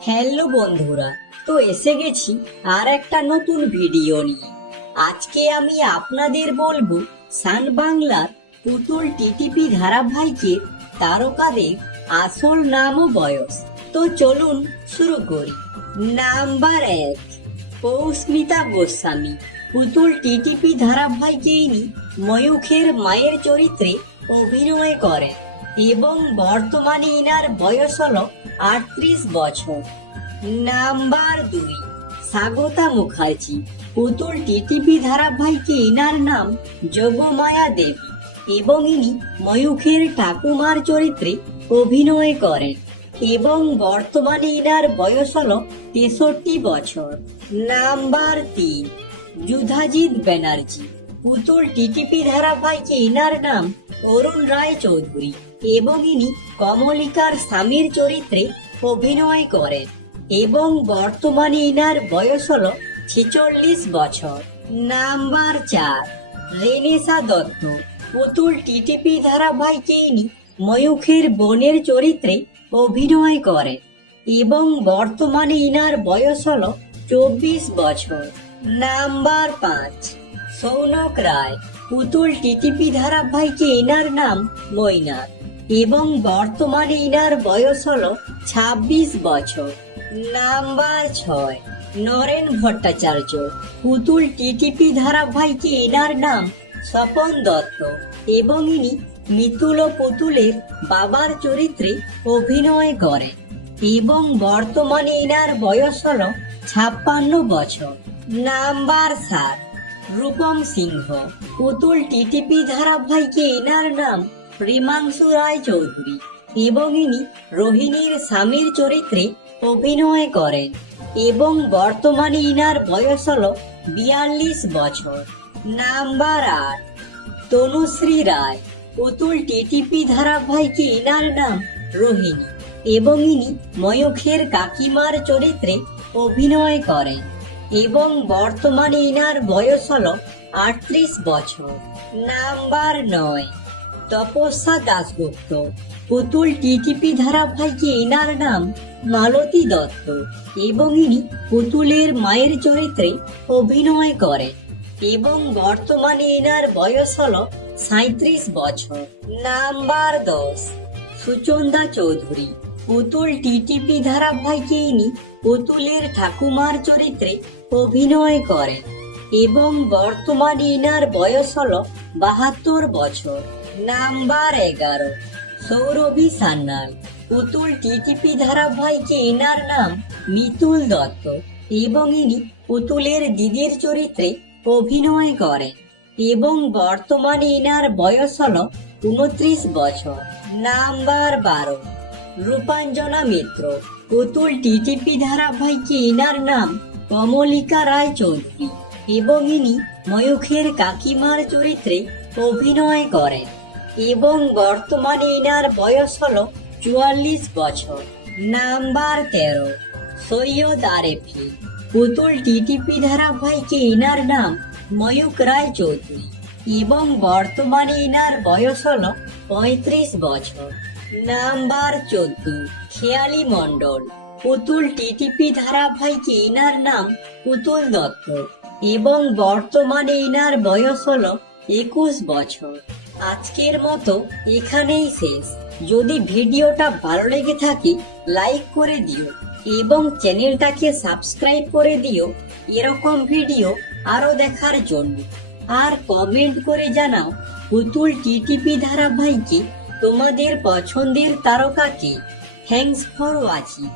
Hello বন্ধুরা, তো এসে গেছি আর একটা নতুন ভিডিও নিয়ে। আজকে আমি আপনাদের বলবো সান বাংলার পুতুল টিটিপি ধারাবাহিকের তারকাদের আসল নাম ও বয়স। তো চলুন শুরু করি। নাম্বার 1, পৌস্মিতা গোস্বামী। পুতুল টিটিপি ধারাবাহিকে ইনি ময়ূখের মায়ের চরিত্রে অভিনয় করেন এবং বর্তমানে ইনার বয়স হলো 38 বছর। নাম্বার 2, স্বাগতা মুখার্জি। পুতুল টিটিপি ধারাবাহিকে ইনার নাম যোগমায়া দেবী এবং ইনি ময়ূখের ঠাকুমার চরিত্রে অভিনয় করেন এবং বর্তমানে ইনার বয়স হলো 63 বছর। নাম্বার 3, যুধাজিৎ ব্যানার্জি। পুতুল টিটিপি ধারাবাহিকে ইনার নাম অরুণ রায় চৌধুরী এবং ইনি কমলিকার স্বামীর চরিত্রে অভিনয় করেন এবং বর্তমানে ইনার বয়স হলো 46 বছর। Number 4, Renaissance Dutta. পুতুল টিটিপি ধারাবাহিকে ইনি ময়ূখের বোনের চরিত্রে অভিনয় করেন এবং বর্তমানে ইনার বয়স হলো 24 বছর। নাম্বার 5, সৌনক রায়। পুতুল টিটিপি ধারাবাহিকে ইনার নাম মৈনাক এবং বর্তমানে ইনার বয়স হলো 26 বছর। নাম্বার 6, নরেন ভট্টাচার্য। পুতুল টিটিপি ধারাবাহিকে ইনার নাম স্বপন দত্ত এবং ইনি মিতুল ও পুতুলের বাবার চরিত্রে অভিনয় করেন এবং বর্তমানে ইনার বয়স হলো 56 বছর। নাম্বার 7, রূপম সিংহ। পুতুল টিটিপি ধারাবাহিকে ইনার নাম প্রেমাংশু রায় চৌধুরী এবং ইনি রোহিণীর স্বামীর চরিত্রে অভিনয় করেন এবং বর্তমানে ইনার বয়স হলো 42 বছর। নাম্বার 8, তনুশ্রী রায়। পুতুল টিটিপি ধারাবাহিকে ইনার নাম রোহিণী এবং ইনি ময়ূখের কাকিমার চরিত্রে অভিনয় করেন এবং বর্তমানে ইনার বয়স হলো 38 বছর। নাম্বার 9, তপস্যা দাশগুপ্ত। পুতুল টিটিপি ধারাবাহিকে ইনার নাম মালতী দত্ত এবং ইনি পুতুলের মায়ের চরিত্রে অভিনয় করেন এবং বর্তমানে ইনার বয়স হলো 37 বছর। নাম্বার 10, সুচন্দা চৌধুরী। পুতুল টিটিপি ধারাবাহিকে ইনি পুতুলের ঠাকুমার চরিত্রে অভিনয় করেন এবং বর্তমানে ইনার বয়স হলো 72 বছর। নাম্বার 11, সৌরভী সান্যাল। পুতুল টিটিপি ধারাবাহিকে ইনার নাম মিতুল দত্ত এবং ইনি পুতুলের দিদির চরিত্রে অভিনয় করেন এবং বর্তমানে ইনার বয়স হলো 29 বছর। নাম্বার 12, রূপাঞ্জনা মিত্র। পুতুল টিটিপি ধারাবাহিকে ইনার নাম কমলিকা রায় চৌধুরী এবং ইনি ময়ূখের কাকিমার চরিত্রে অভিনয় করেন এবং বর্তমানে ইনার বয়স হলো 44 বছর। নাম্বার 13, সৈয়দ আরেফি। পুতুল টিটিপি ধারাবাহিকে ইনার নাম ময়ূখ রায় চৌধুরী এবং বর্তমানে ইনার বয়স হলো 35 বছর। নাম্বার 14, খেয়ালি মণ্ডল। পুতুল টিটিপি ধারাবাহিকে ইনার নাম পুতুল দত্ত এবং বর্তমানে ইনার বয়স হলো 21 বছর। আজকের মতো এখানেই শেষ। যদি ভিডিওটা ভালো লেগে থাকে লাইক করে দিও এবং চ্যানেলটাকে সাবস্ক্রাইব করে দিও এরকম ভিডিও আরো দেখার জন্য। আর কমেন্ট করে জানাও পুতুল টিটিপি ধারাবাহিকে তোমাদের পছন্দের তারকা কে। Thanks for watching.